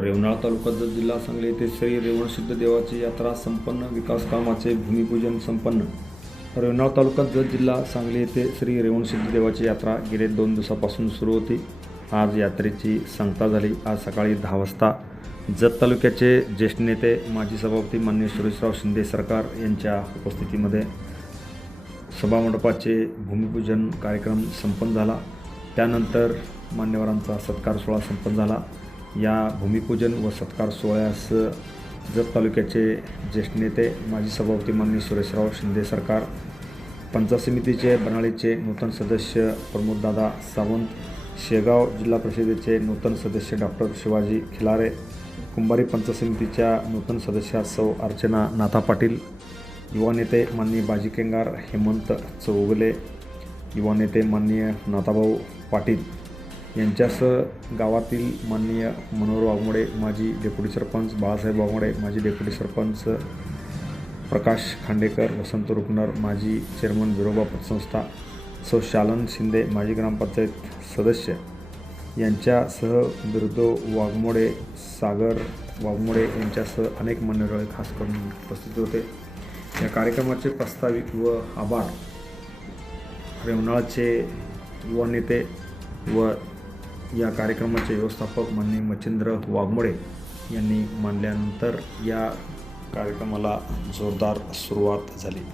रेवणाळ तालुका जत जिल्हा सांगली येथे श्री रेवणसिद्ध देवाची यात्रा संपन्न, विकास कामाचे भूमिपूजन संपन्न। रेवणाळ तालुका जत जिल्हा सांगली येथे श्री रेवणसिद्ध देवाची यात्रा गेले 2 दिवसापासून सुरू होती। आज यात्रेची सांगता झाली। आज सकाळी 10 वाजता जत तालुक्याचे ज्येष्ठ नेते माजी सभापती माननीय सुरेशराव शिंदे सरकार यांच्या उपस्थितीमध्ये सभामंडपाचे भूमिपूजन कार्यक्रम संपन्न झाला। त्यानंतर मान्यवरांचा सत्कार सोहळा संपन्न झाला। या भूमिपूजन व सत्कार सोहळ्यास जत तालुक्याचे ज्येष्ठ नेते माजी सभापती माननीय सुरेशराव शिंदे सरकार, पंचायत समितीचे बनाळीचे नूतन सदस्य प्रमोददादा सावंत, शेगाव जिल्हा परिषदेचे नूतन सदस्य डॉक्टर शिवाजी खिलारे, कुंभारी पंचायत समितीच्या नूतन सदस्या सौ अर्चना नाथा पाटील, युवा नेते माननीय बाजी केंगार हेमंत चौगले, युवा नेते माननीय नाथाभाऊ पाटील यांच्यासह गावातील माननीय मनोहर वाघमोडे माजी डेप्युटी सरपंच, बाळासाहेब वाघमोडे माजी डेप्युटी सरपंच, प्रकाश खांडेकर, वसंत रुपनर माजी चेअरमन विरोबा पतसंस्था, सौ शालन शिंदे माजी ग्रामपंचायत सदस्य यांच्यासह बिरदो वाघमोडे, सागर वाघमोडे यांच्यासह अनेक मान्यवर खास करून उपस्थित होते। या कार्यक्रमाचे प्रास्ताविक व आभार रेवणाळचे युवा नेते व या कार्यक्रमाचे व्यवस्थापक माननीय मच्छिंद्र वाघमोडे यांनी मानल्यानंतर या कार्यक्रमाला जोरदार सुरुवात झाली।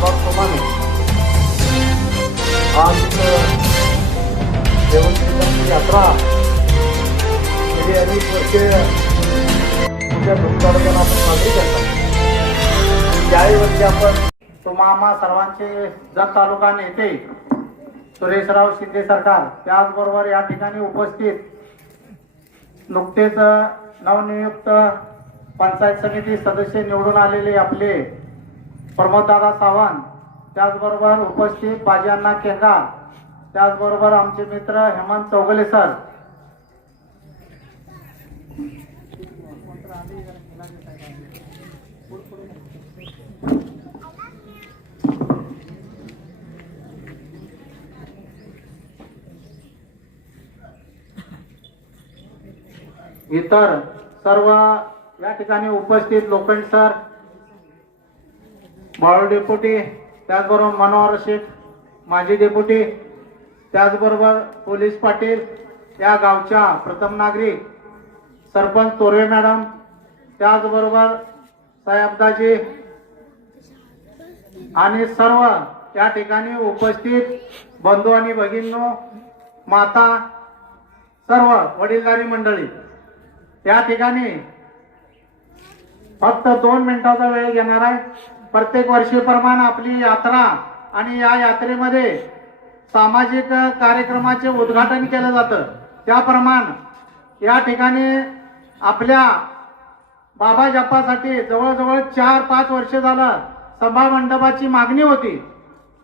कामाप्रमाणे आज रेवणसिद्धांची यात्रा गेली अनेक वर्षे मोठ्या धूमधडाक्याने आपण साजरी करतात। याही वर्षी आपण तुम्हा सर्वांचे जत तालुका नेते सुरेशराव शिंदे सरकार, त्याचबरोबर या ठिकाणी उपस्थित नुकतेच नवनियुक्त पंचायत समिती सदस्य निवडून आलेले आपले प्रमोददादा सावंत, त्याचबरोबर उपस्थित बाजीअण्णा केंगार, त्याचबरोबर आमचे मित्र हेमंत चौगले सर, इतर सर्व या ठिकाणी उपस्थित लोखंड सर, बाळू डेपुटी, त्याचबरोबर मनोहर शेख माजी डेपुटी, त्याचबरोबर पोलीस पाटील, या गावच्या प्रथम नागरिक सरपंच तोरवे मॅडम, त्याचबरोबर साहेबदाजी आणि सर्व या ठिकाणी उपस्थित बंधू आणि भगिनींनो, माता, सर्व वडीलधारी मंडळी, या ठिकाणी फक्त 2 मिनिटाचा वेळ घेणार आहे. प्रत्येक वर्षीप्रमाणे आपली यात्रा आणि या यात्रेमध्ये सामाजिक कार्यक्रमाचे उद्घाटन केलं जातं. त्याप्रमाणे या ठिकाणी आपल्या बाबा जप्पासाठी जवळजवळ 4-5 वर्ष झालं सभा मंडपाची मागणी होती.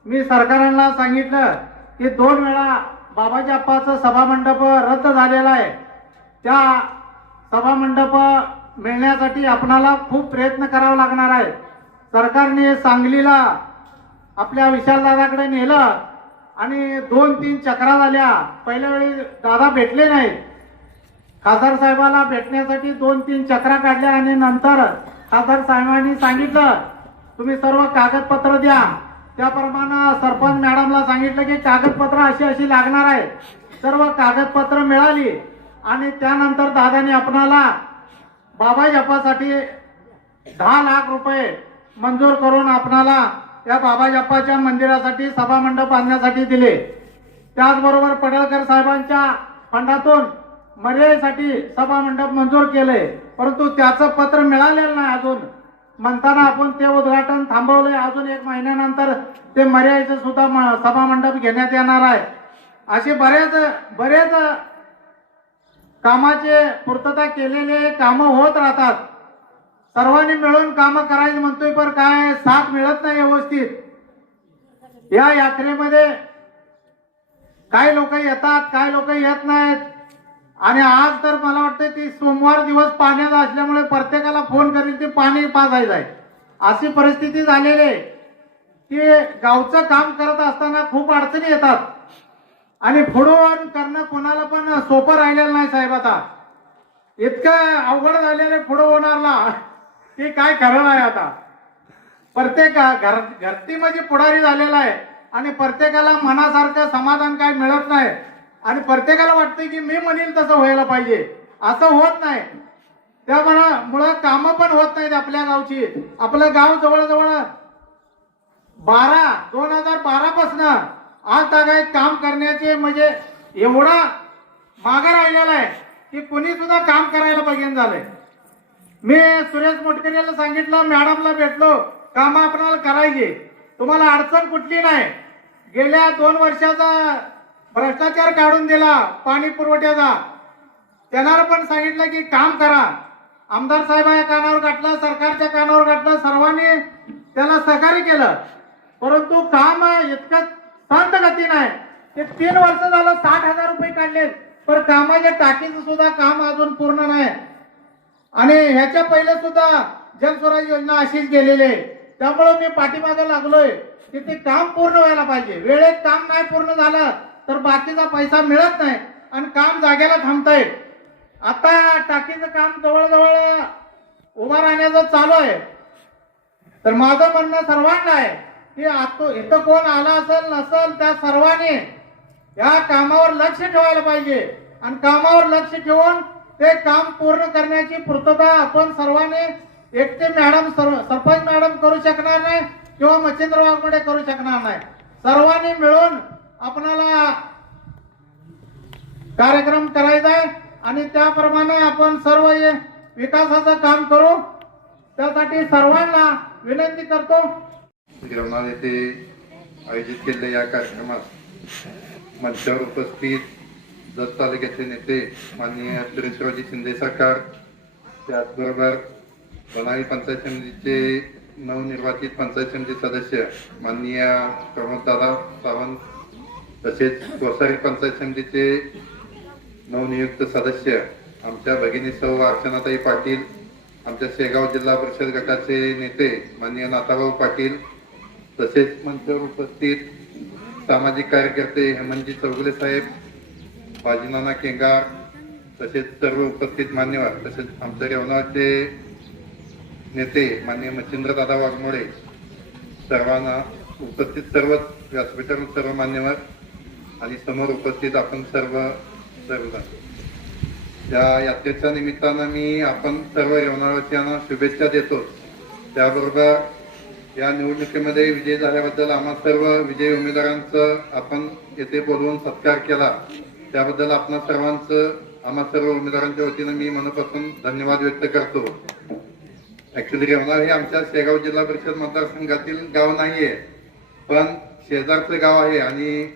मी सरकारांना सांगितलं की 2 वेळा बाबा जप्पाचं सभा मंडप रद्द झालेला आहे. त्या सभा मंडप मिळण्यासाठी आपणाला खूप प्रयत्न करावा लागणार आहे. सरकारने सांगलीला आपल्या विशालदादाकडे नेलं आणि 2-3 चक्रा झाल्या. पहिल्या वेळी दादा भेटले नाहीत. खासदार साहेबाला भेटण्यासाठी 2-3 चक्रा काढल्या आणि नंतर खासदार साहेबांनी सांगितलं तुम्ही सर्व कागदपत्र द्या. त्याप्रमाणे सरपंच मॅडमला सांगितलं की कागदपत्र अशी अशी लागणार आहे. सर्व कागदपत्र मिळाली आणि त्यानंतर दादाने आपणाला बाबा जप्पासाठी 10 लाख रुपये मंजूर करून आपणाला या बाबा जप्पाच्या मंदिरासाठी सभा मंडप बांधण्यासाठी दिले. त्याचबरोबर पडळकर साहेबांच्या फंडातून मर्यादेसाठी सभा मंडप मंजूर केले, परंतु त्याचं पत्र मिळालेलं नाही अजून. म्हणताना आपण ते उद्घाटन थांबवले. अजून 1 महिन्यानंतर ते मर्यादेचं सुद्धा सभा मंडप घेण्यात येणार आहे. असे बरेच कामाचे पूर्तता केलेले कामं होत राहतात. सर्वांनी मिळून कामं करायची म्हणतोय, पण काय साथ मिळत नाही व्यवस्थित. या यात्रेमध्ये काही लोक येतात, काही लोक येत नाहीत. आणि आज तर मला वाटतं की सोमवार दिवस पाण्यात असल्यामुळे प्रत्येकाला फोन करील ते पाणी पाजायचं आहे. अशी परिस्थिती झालेली आहे की गावचं काम करत असताना खूप अडचणी येतात आणि पुढं करणं कोणाला पण सोपं राहिलेलं नाही साहेब. आता इतकं अवघड झालेलं पुढं होणारला की काय खरं नाही. आता प्रत्येक घरतीमध्ये पुढारी झालेला आहे आणि प्रत्येकाला मनासारखं समाधान काय मिळत नाही आणि प्रत्येकाला वाटतं की मी म्हणेल तसं व्हायला पाहिजे. असं होत नाही. त्यामुळं कामं पण होत नाहीत आपल्या गावची. आपलं गाव जवळजवळ 2012 पासून आज तागायत काम करण्याचे म्हणजे एवढा मागं राहिलेला आहे की कोणी सुद्धा काम करायला बघेन झालंय. मी सुरेश मोटकरीला सांगितलं, मॅडमला भेटलो, कामं आपल्याला करायची, तुम्हाला अडचण कुठली नाही. गेल्या 2 वर्षाचा भ्रष्टाचार काढून दिला पाणी पुरवठ्याचा. त्यांना पण सांगितलं की काम करा. आमदार साहेबांच्या कानावर घातलं, सरकारच्या कानावर घातलं, सर्वांनी त्याला सहकार्य केलं, परंतु काम इतकं शांत गती नाही. ते 3 वर्ष झालं 60,000 रुपये काढले, पण कामाच्या टाकीचं सुद्धा काम अजून पूर्ण नाही. आणि ह्याच्या पहिले सुद्धा जलस्वराज योजना अशीच गेलेली आहे. त्यामुळे मी पाठीमागे लागलोय की ते काम पूर्ण व्हायला पाहिजे. वेळेत काम नाही पूर्ण झालं तर बाकीचा पैसा मिळत नाही आणि काम जागेला थांबताय. आता टाकीचं काम जवळजवळ उभा राहण्याचं चालू आहे. तर माझं म्हणणं सर्वांना आहे की इथं कोण आला असेल नसेल त्या सर्वांनी या कामावर लक्ष ठेवायला पाहिजे आणि कामावर लक्ष ठेवून ते काम पूर्ण करण्याची पूर्तता आपण सर्वांनी, एकटे मॅडम सरपंच मॅडम करू शकणार नाही किंवा मच्छिंद्र वाघमोडे करू शकणार नाही. सर्वांनी मिळून आपल्याला कार्यक्रम करायचा आहे आणि त्याप्रमाणे आपण सर्व विकासाचं काम करू. त्यासाठी सर्वांना विनंती करतो. गिरवणार येथे आयोजित केलेल्या या कार्यक्रमात मंचावर उपस्थित जत तालुक्याचे नेते माननीय सुरेशरावजी शिंदे सरकार, त्याचबरोबर बनाळी पंचायत समितीचे नवनिर्वाचित पंचायत समिती सदस्य माननीय प्रमोददादा सावंत, तसेच कोसारी पंचायत समितीचे नवनियुक्त सदस्य आमच्या भगिनी सौ अर्चनाताई पाटील, आमच्या शेगाव जिल्हा परिषद गटाचे नेते माननीय नाथाभाऊ पाटील, तसेच मंचावर उपस्थित सामाजिक कार्यकर्ते हेमंतजी चौगुले साहेब, बाजीनाना केंगार, तसेच सर्व उपस्थित मान्यवर, तसेच आमच्या रेवणाचे नेते माननीय मच्छिंद्रदादा वाघमोडे, सर्वांना उपस्थित सर्व व्यासपीठावर सर्व मान्यवर आणि समोर उपस्थित आपण सर्वजण या यात्रेच्या निमित्तानं मी आपण सर्व रेवणावासियांना शुभेच्छा देतो. त्याबरोबर या निवडणुकीमध्ये विजय झाल्याबद्दल आम्हा सर्व विजयी उमेदवारांचं आपण येथे बोलवून सत्कार केला त्याबद्दल आपणा सर्वांचं आम्हा सर्व उमेदवारांच्या वतीनं मी मनापासून धन्यवाद व्यक्त करतो. ऍक्च्युली रेवणाव हे आमच्या शेगाव जिल्हा परिषद मतदारसंघातील गाव नाहीये, पण शेजारचं गाव आहे आणि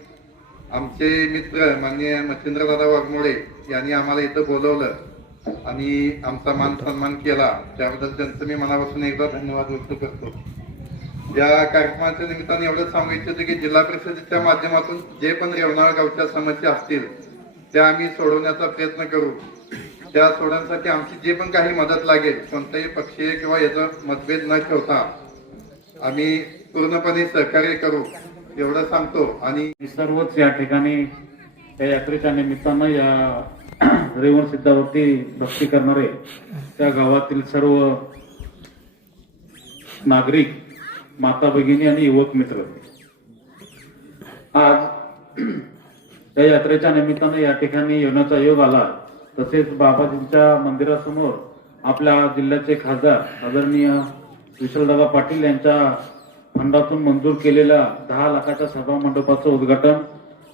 आमचे मित्र माननीय मच्छिंद्रदादा वाघमोडे यांनी आम्हाला इथं बोलवलं आणि आमचा मान सन्मान केला त्याबद्दल त्यांचं मी मनापासून एकदा धन्यवाद व्यक्त करतो. या कार्यक्रमाच्या निमित्ताने एवढंच सांगू इच्छितो की जिल्हा परिषदेच्या माध्यमातून जे पण रेवणाव गावच्या समस्या असतील त्या आम्ही सोडवण्याचा प्रयत्न करू. त्या सोडवण्यासाठी आमची जे पण काही मदत लागेल कोणताही पक्षीय किंवा याचा मतभेद न ठेवता आम्ही पूर्णपणे सहकार्य करू एवढं सांगतो. आणि सर्वच या ठिकाणी या यात्रेच्या निमित्तानं या रेवण सिद्धावरती भक्ती करणारे त्या गावातील सर्व नागरिक, माता भगिनी आणि युवक मित्र आज या यात्रेच्या निमित्तानं या ठिकाणी येण्याचा योग आला. तसेच बाबाजींच्या मंदिरासमोर आपल्या जिल्ह्याचे खासदार आदरणीय विशालदादा पाटील यांच्या फंडातून मंजूर केलेल्या 10 लाखाच्या सभा मंडपाचं उद्घाटन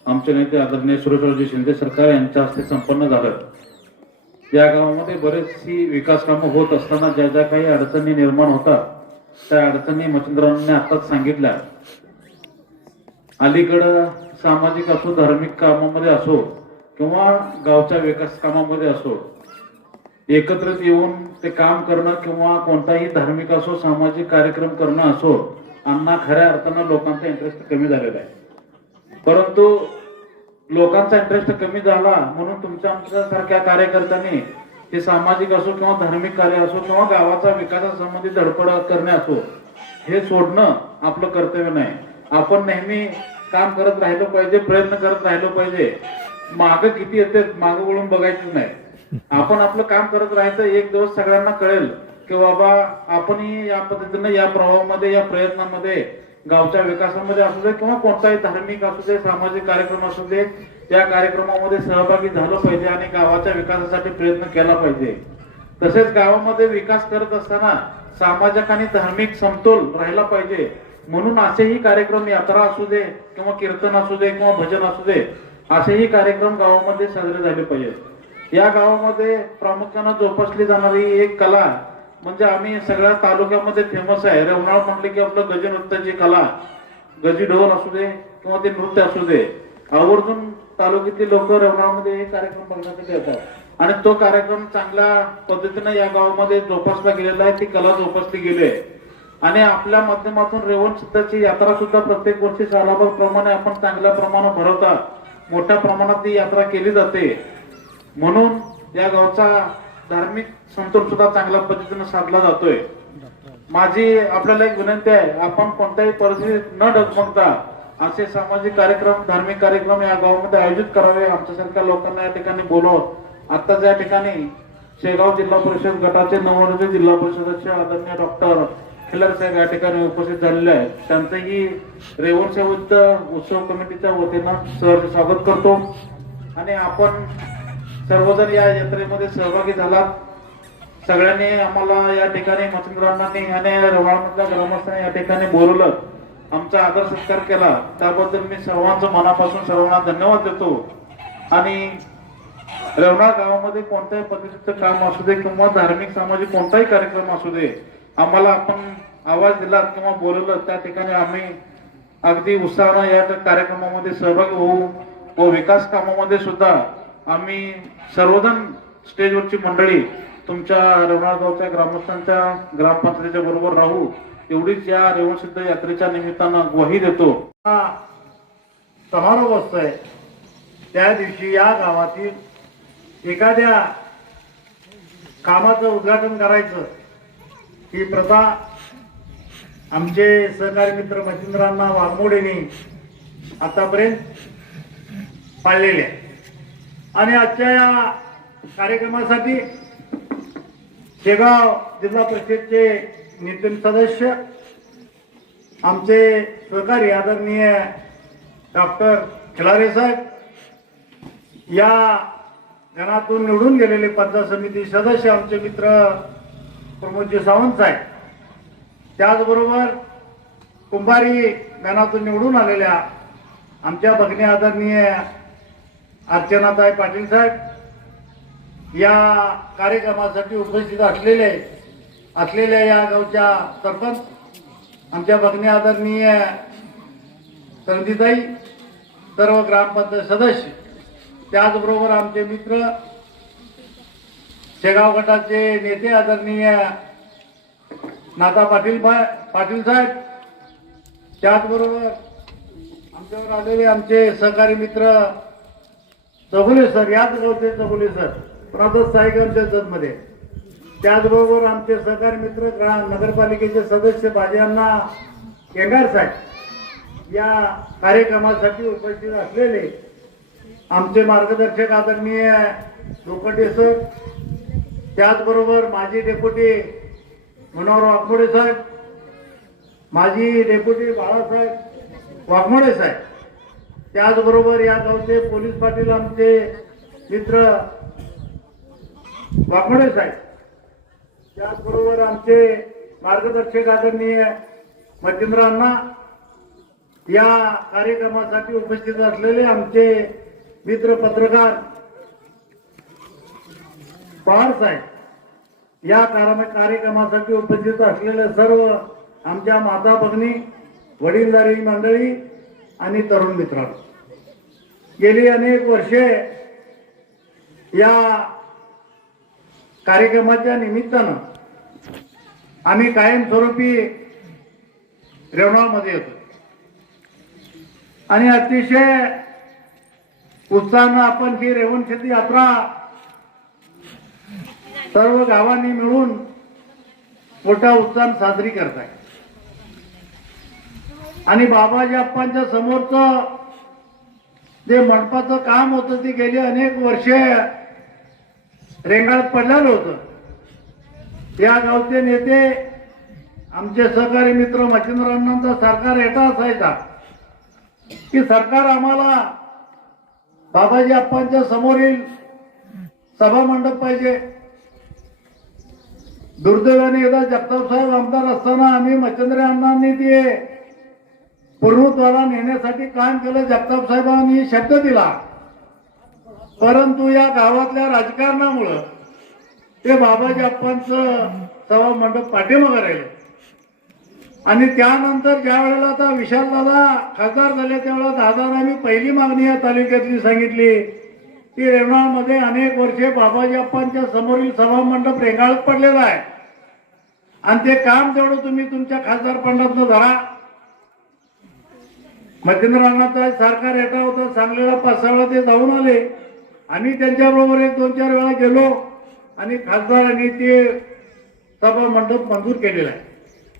आमचे नेते आदरणीय सुरेशरावजी शिंदे सरकार यांच्या हस्ते संपन्न झालं. या गावामध्ये बरेचशी विकास कामं होत असताना ज्या ज्या काही अडचणी निर्माण होतात त्या अडचणी मच्छिंद्रांनी आताच सांगितल्या. अलीकडं सामाजिक असो, धार्मिक कामामध्ये असो किंवा गावच्या विकास कामामध्ये असो एकत्रित येऊन ते काम करणं किंवा कोणताही धार्मिक असो, सामाजिक कार्यक्रम करणं असो, अण्णा खऱ्या अर्थानं लोकांचा इंटरेस्ट कमी झालेला आहे. परंतु लोकांचा इंटरेस्ट कमी झाला म्हणून तुमच्या आमच्यासारख्या कार्यकर्त्यांनी ते सामाजिक असो किंवा धार्मिक कार्य असो किंवा गावाचा विकासासंबंधी धडपड करणे असो हे सोडणं आपलं कर्तव्य नाही. आपण नेहमी काम करत राहिलो पाहिजे, प्रयत्न करत राहिलो पाहिजे. मागं किती येते मागं वळून बघायचं नाही. आपण आपलं काम करत राहायचं. एक दिवस सगळ्यांना कळेल की बाबा आपणही या पद्धतीने या प्रवाहामध्ये या प्रयत्नामध्ये गावच्या विकासामध्ये असू दे किंवा कोणताही धार्मिक असू दे, सामाजिक कार्यक्रम असू दे, त्या कार्यक्रमामध्ये सहभागी झालं पाहिजे आणि गावाच्या विकासासाठी प्रयत्न केला पाहिजे. तसेच गावामध्ये विकास करत असताना सामाजिक आणि धार्मिक समतोल राहिला पाहिजे म्हणून असेही कार्यक्रम, यात्रा असू दे किंवा कीर्तन असू दे किंवा भजन असू दे, असेही कार्यक्रम गावामध्ये साजरे झाले पाहिजेत. या गावामध्ये प्रामुख्याने जोपासली जाणारी एक कला म्हणजे आम्ही सगळ्या तालुक्यामध्ये फेमस आहे. रेवणाव म्हटले की आपलं गजी नृत्याची कला, गजी ढोल असू दे किंवा ते नृत्य असू दे, आवर्जून तालुक्यातील लोक रेवणामध्ये हे कार्यक्रम बघण्यासाठी येतात आणि तो कार्यक्रम चांगल्या पद्धतीने या गावामध्ये जोपासला गेलेला आहे. ती कला जोपासली गेली आहे आणि आपल्या माध्यमातून रेवण सिद्धाची यात्रा सुद्धा प्रत्येक वर्षी सालाबाद प्रमाणे आपण चांगल्या प्रमाणात भरवता मोठ्या प्रमाणात ती यात्रा केली जाते. म्हणून या गावचा धार्मिक समतोल सुद्धा चांगल्या पद्धतीने साधला जातोय. माझी आपल्याला एक विनंती आहे, आपण कोणत्याही परिस्थितीत न डगमगता असे सामाजिक कार्यक्रम, धार्मिक कार्यक्रम या गावामध्ये आयोजित करावे. आमच्यासारख्या लोकांना या ठिकाणी बोलवत आताच या ठिकाणी शेगाव जिल्हा परिषद गटाचे नवनिर्मित जिल्हा परिषदेचे आदरणीय डॉक्टर खिलर साहेब या ठिकाणी उपस्थित झालेले आहेत. त्यांचंही रेवण सेवक उत्सव कमिटीच्या वतीनं सहर्ष स्वागत करतो आणि आपण सर्वजण या यात्रेमध्ये सहभागी झालात. सगळ्यांनी आम्हाला या ठिकाणी मच्छिंद्रांनी आणि रेवणामधल्या ग्रामस्थांनी या ठिकाणी बोलवलं, आमचा आदर सत्कार केला, त्याबद्दल मी सर्वांचं मनापासून सर्वांना धन्यवाद देतो. आणि रेवणा गावामध्ये कोणत्याही पद्धतीचं काम असू दे किंवा धार्मिक सामाजिक कोणताही कार्यक्रम असू दे, आम्हाला आपण आवाज दिला किंवा बोलवलं त्या ठिकाणी आम्ही अगदी उत्साहानं या कार्यक्रमामध्ये सहभागी होऊ व विकास कामामध्ये सुद्धा आम्ही सर्वजण स्टेजवरची मंडळी तुमच्या रेवणाळ गावच्या ग्रामस्थांच्या ग्रामपंचायतीच्या बरोबर राहू एवढीच या रेवण सिद्ध यात्रेच्या निमित्तानं ग्वाही देतो. समारोह असतोय त्या दिवशी या गावातील एखाद्या कामाचं उद्घाटन करायचं ही प्रथा आमचे सहकारी मित्र मच्छिंद्रांना वाघमोडेंनी आतापर्यंत पाळलेले आहे. आणि आजच्या या कार्यक्रमासाठी शेगाव जिल्हा परिषदचे नितीन सदस्य आमचे सहकारी आदरणीय डॉक्टर खिलारे साहेब, या गणातून निवडून गेलेले पंचायत समिती सदस्य आमचे मित्र प्रमोदजी सावंत साहेब, त्याचबरोबर कुंभारी गणातून निवडून आलेल्या आमच्या भगिनी आदरणीय अर्चनाताई पाटील साहेब, या कार्यक्रमासाठी उपस्थित असलेल्या या गावच्या सरपंच आमच्या भगिनी आदरणीय संधीताई, सर्व ग्रामपंचायत सदस्य, त्याचबरोबर आमचे मित्र शेगाव गटाचे नेते आदरणीय नाथा पाटील साहेब, त्याचबरोबर आमच्यावर आलेले आमचे सहकारी मित्र चौगुले सर, याच गावचे चौगुले सर, प्रदोष साहेबांच्या मध्ये, त्याचबरोबर आमचे सहकारी मित्र नगरपालिकेचे सदस्य बाजीअण्णा केंगार साहेब, या कार्यक्रमासाठी उपस्थित असलेले आमचे मार्गदर्शक आदरणीय लोखंडे सर, त्याचबरोबर माजी डेप्युटी मनोहर वाघमोडे साहेब, माजी डेप्युटी बाळासाहेब वाघमोडे साहेब, त्याचबरोबर या गावचे पोलीस पाटील आमचे मित्र वाघमोडे साहेब, त्याचबरोबर आमचे मार्गदर्शक आदरणीय मच्छिंद्र अण्णा, या कार्यक्रमासाठी उपस्थित असलेले आमचे मित्र पत्रकार पवार साहेब, या कार्यक्रमासाठी उपस्थित असलेले सर्व आमच्या माता भगिनी, वडीलधारी मंडळी आणि तरुण मित्रांनो, गेली अनेक वर्षे या कार्यक्रमाच्या निमित्तानं आम्ही कायमस्वरूपी रेवणामध्ये येतो आणि अतिशय उत्साहानं आपण ही रेवणसिद्धी यात्रा सर्व गावांनी मिळून मोठ्या उत्साहानं साजरी करताय. आणि बाबाजी आप्पांच्या समोरचं जे मंडपाचं काम होतं ते गेली अनेक वर्षे रेंगाळत पडलेलं होतं. या गावचे नेते आमचे सहकारी मित्र मच्छिंद्र अण्णांचा सरकार येता असायचा की सरकार आम्हाला बाबाजी आप्पांच्या समोरील सभा मंडप पाहिजे. दुर्दैवाने एकदा जगताप साहेब आमदार असताना आम्ही मच्छिंद्र अण्णांनी ते पूर्णत्वाला नेण्यासाठी काम केलं. जगताप साहेबांनी शब्द दिला, परंतु या गावातल्या राजकारणामुळं ते बाबाजी आप्पांचं सभा मंडप पाठीमागे राहिले. आणि त्यानंतर ज्या वेळेला आता विशाल दादा खासदार झाले त्यावेळेला दादांना आम्ही पहिली मागणी या तालुक्यातली सांगितली की रेवणामध्ये अनेक वर्षे बाबाजी आप्पांच्या समोरील सभा मंडप रेंगाळत पडलेला आहे आणि ते काम तेवढं तुम्ही तुमच्या खासदार फंडातनं धरा. मच्छिंद्र अण्णांचा सरकार येता होता सांगलीला 5-6 वेळा ते जाऊन आले. आम्ही त्यांच्याबरोबर 1-2-4 वेळा गेलो आणि खासदारांनी ते सभा मंडप मंजूर केलेला आहे.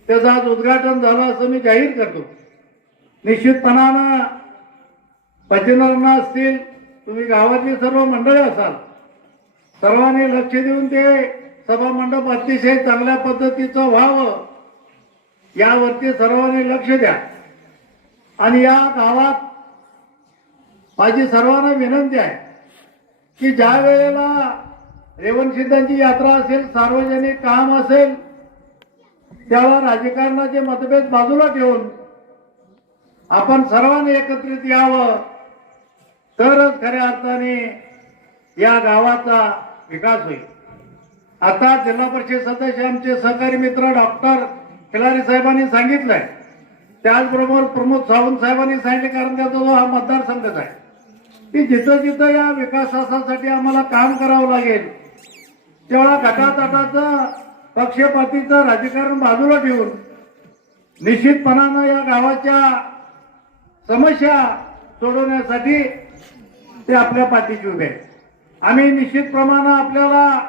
त्याचं आज उद्घाटन झालं असं मी जाहीर करतो. निश्चितपणानं मच्छिंद्र अण्णा असतील, तुम्ही गावातली सर्व मंडळी असाल, सर्वांनी लक्ष देऊन ते सभा मंडप अतिशय चांगल्या पद्धतीचं व्हावं यावरती सर्वांनी लक्ष द्या. आणि या गावात माझी सर्वांना विनंती आहे की ज्या वेळेला रेवणसिद्धांची यात्रा असेल, सार्वजनिक काम असेल, त्याला राजकारणाचे मतभेद बाजूला ठेवून आपण सर्वांनी एकत्रित यावं, तरच खऱ्या अर्थाने या गावाचा विकास होईल. आता जिल्हा परिषद सदस्य आमचे सहकारी मित्र डॉक्टर खिलारे साहेबांनी सांगितलंय, त्याचबरोबर प्रमोद सावंत साहेबांनी सांगितले, कारण त्याचा जो हा मतदारसंघच आहे की जिथं जिथं या विकासासाठी आम्हाला काम करावं लागेल तेवढा गटातटाचं पक्षपातीचं राजकारण बाजूला ठेवून निश्चितपणानं या गावाच्या समस्या सोडवण्यासाठी ते आपल्या पाठीशी उभे आहेत. आम्ही निश्चितप्रमाणे आपल्याला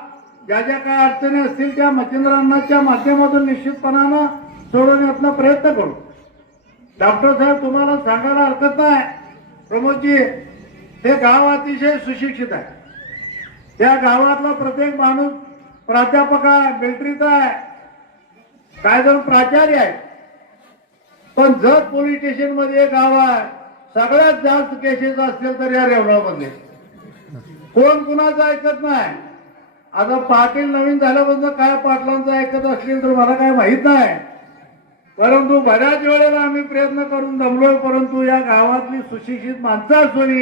ज्या ज्या काय अडचणी असतील त्या मच्छिंद्र अण्णांच्या माध्यमातून निश्चितपणानं सोडवण्याचा प्रयत्न करू. डॉक्टर साहेब, तुम्हाला सांगायला हरकत नाही, प्रमोदजी, हे गाव अतिशय सुशिक्षित आहे. त्या गावातला प्रत्येक माणूस प्राध्यापक आहे, मिलिटरीचा आहे, काय जण प्राचार्य आहे. पण जत पोलीस स्टेशन मध्ये एक गाव आहे, सगळ्यात जास्त केसेस असतील तर या रेवणामध्ये कोण कुणाचं ऐकत नाही. आता पाटील नवीन झाल्यापासून काय पाटलांचं ऐकत असतील तर मला काय माहित नाही, परंतु बऱ्याच वेळेला आम्ही प्रयत्न करून दमलोय. परंतु या गावातली सुशिक्षित माणसं असून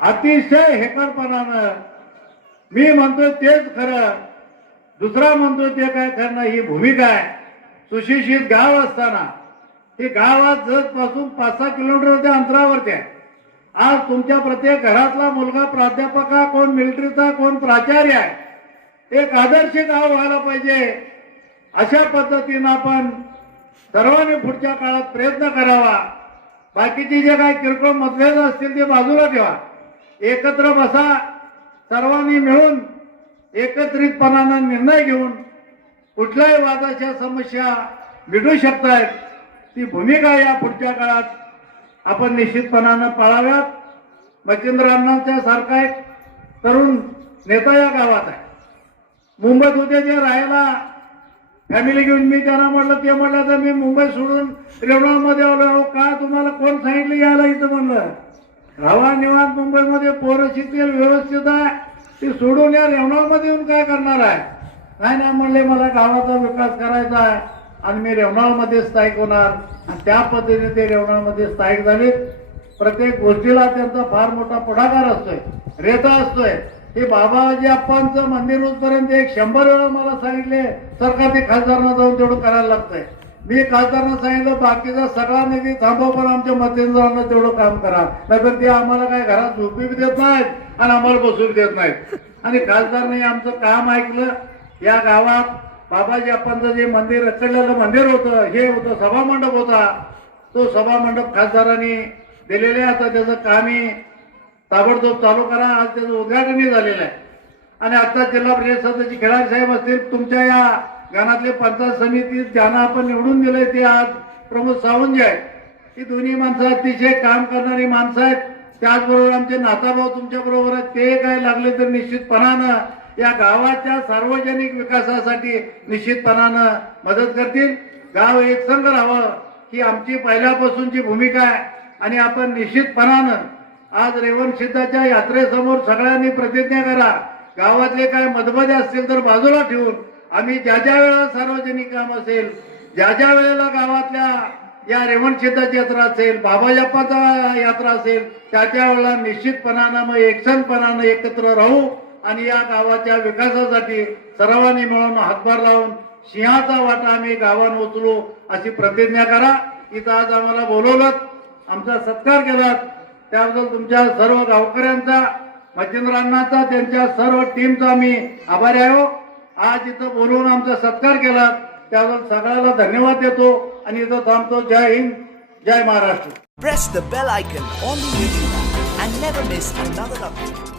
अतिशय हेकरपणानं मी म्हणतोय तेच खरं, दुसरा म्हणतोय ते काय खरं नाही, ही भूमिका आहे. सुशिक्षित गाव असताना हे गावात जत पासून 5-6 किलोमीटरच्या अंतरावरती आहे. आज तुमच्या प्रत्येक घरातला मुलगा प्राध्यापक आहे, कोण मिलिटरीचा, कोण प्राचार्य आहे. एक आदर्श गाव व्हायला पाहिजे. अशा पद्धतीनं आपण सर्वांनी पुढच्या काळात प्रयत्न करावा. बाकीचे जे काही किरकोळ मतभेद असतील ते बाजूला ठेवा, एकत्र बसा, सर्वांनी मिळून एकत्रितपणानं निर्णय घेऊन कुठल्याही वादाच्या समस्या मिटू शकतायत. ती भूमिका या पुढच्या काळात आपण निश्चितपणानं पाळाव्यात. मच्छिंद्र अण्णांच्या सारखा एक तरुण नेता या गावात आहे. मुंबईत होते ते राहायला, फॅमिली घेऊन मी त्यांना म्हटलं, ते म्हटलं तर मी मुंबई सोडून रेवणामध्ये आलो. अहो का तुम्हाला कोण सांगितलं यायला इथं? म्हणलं राहा निवांत, मुंबईमध्ये पोरं शिकतील, व्यवस्थित आहे, ते सोडून या रेवणामध्ये येऊन काय करणार आहे? नाही म्हणले मला गावाचा विकास करायचा आहे आणि मी रेवणामध्ये स्थायिक होणार. आणि त्या पद्धतीने ते रेवणामध्ये स्थायिक झाले. प्रत्येक गोष्टीला त्यांचा फार मोठा पुढाकार असतोय, रेता असतोय. हे बाबाजी आप्पांचं मंदिर होतपर्यंत 100 वेळा मला सांगितले सरकार ते खासदारांना जाऊन तेवढं करायला लागतंय. मी खासदारांना सांगितलं बाकीचा सगळा निधी थांबव, पण आमच्या मध्यंतरांना तेवढं काम करा, नाहीतर ते आम्हाला काय घरात झोपी बी देत नाहीत आणि आम्हाला बसू देत नाहीत. आणि खासदारने आमचं काम ऐकलं. या गावात बाबाजी आप्पांचं जे मंदिर रचलेलं मंदिर होतं, हे होतं सभामंडप होता. तो सभामंडप खासदारांनी दिलेले. आता त्याचं कामही ताबडतोब चालू करा. आज त्याचं उद्घाटनही झालेलं आहे. आणि आता जिल्हा परिषद सदस्य खेळाडी साहेब असतील, तुमच्या या गावातले पंचायत समितीत ज्यांना आपण निवडून दिले ते आज प्रमोद सावंत जे आहेत, ही दोन्ही माणसं अतिशय काम करणारी माणसं आहेत. त्याचबरोबर आमचे नाताभाऊ तुमच्या बरोबर आहेत, ते काय लागले तर निश्चितपणानं या गावाच्या सार्वजनिक विकासासाठी निश्चितपणानं मदत करतील. गाव एकसंघ राहावं ही आमची पहिल्यापासूनची भूमिका आहे. आणि आपण निश्चितपणानं आज रेवणसिद्धाच्या यात्रेसमोर सगळ्यांनी प्रतिज्ञा करा. गावातले काय मतभेद असतील तर बाजूला ठेवून आम्ही ज्या ज्या वेळेला सार्वजनिक काम असेल, ज्या ज्या वेळेला गावातल्या या रेवणसिद्धाची यात्रा असेल, बाबाजाप्पाचा यात्रा असेल, त्या त्या वेळेला निश्चितपणानं मग एकसंघपणानं एकत्र राहू आणि या गावाच्या विकासासाठी सर्वांनी मिळून हातभार लावून सिंहाचा वाटा आम्ही गावानं उचलू अशी प्रतिज्ञा करा. इथं आज आम्हाला बोलवलं, आमचा सत्कार केलात, त्याबद्दल तुमच्या सर्व गावकऱ्यांचा, मच्छिंद्र अण्णांचा, त्यांच्या सर्व टीमचा आम्ही आभारी आहो. आज इथं बोलवून आमचा सत्कार केला त्याबद्दल सगळ्याला धन्यवाद देतो आणि इथं थांबतो. जय हिंद, जय Maharashtra. Press the bell icon on the YouTube and never miss another update.